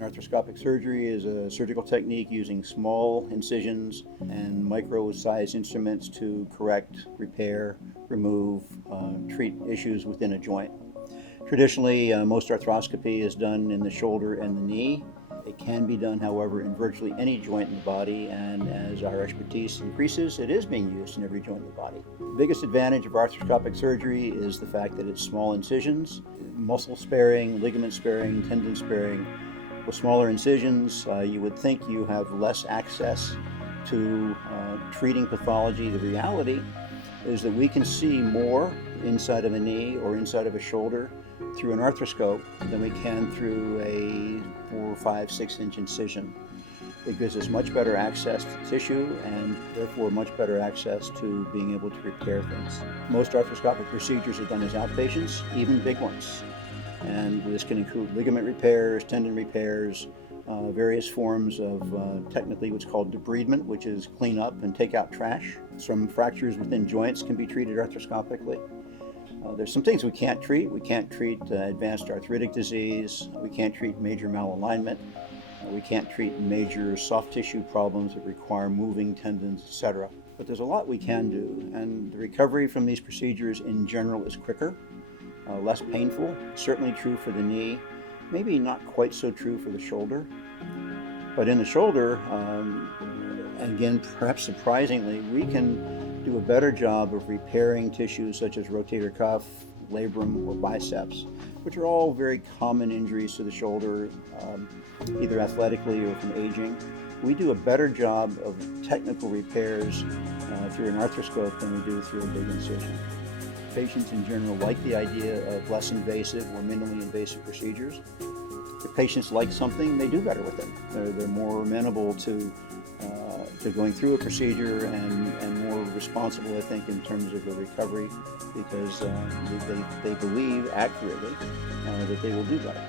Arthroscopic surgery is a surgical technique using small incisions and micro-sized instruments to correct, repair, remove, treat issues within a joint. Traditionally, most arthroscopy is done in the shoulder and the knee. It can be done, however, in virtually any joint in the body, and as our expertise increases, it is being used in every joint in the body. The biggest advantage of arthroscopic surgery is the fact that it's small incisions, muscle sparing, ligament sparing, tendon sparing. With smaller incisions, you would think you have less access to treating pathology. The reality is that we can see more inside of a knee or inside of a shoulder through an arthroscope than we can through a 4, 5, 6-inch incision. It gives us much better access to tissue and therefore much better access to being able to repair things. Most arthroscopic procedures are done as outpatients, even big ones. And this can include ligament repairs, tendon repairs, various forms of technically what's called debridement, which is clean up and take out trash. Some fractures within joints can be treated arthroscopically. There's some things we can't treat. We can't treat advanced arthritic disease. We can't treat major malalignment. We can't treat major soft tissue problems that require moving tendons, etc. But there's a lot we can do, and the recovery from these procedures in general is quicker, less painful. Certainly true for the knee, maybe not quite so true for the shoulder. But in the shoulder, and again, perhaps surprisingly, we can do a better job of repairing tissues such as rotator cuff, labrum, or biceps, which are all very common injuries to the shoulder, either athletically or from aging. We do a better job of technical repairs through an arthroscope than we do through a big incision. Patients in general like the idea of less invasive or minimally invasive procedures. If patients like something, they do better with it. They're more amenable to going through a procedure and more responsible, I think, in terms of the recovery, because they believe accurately that they will do better.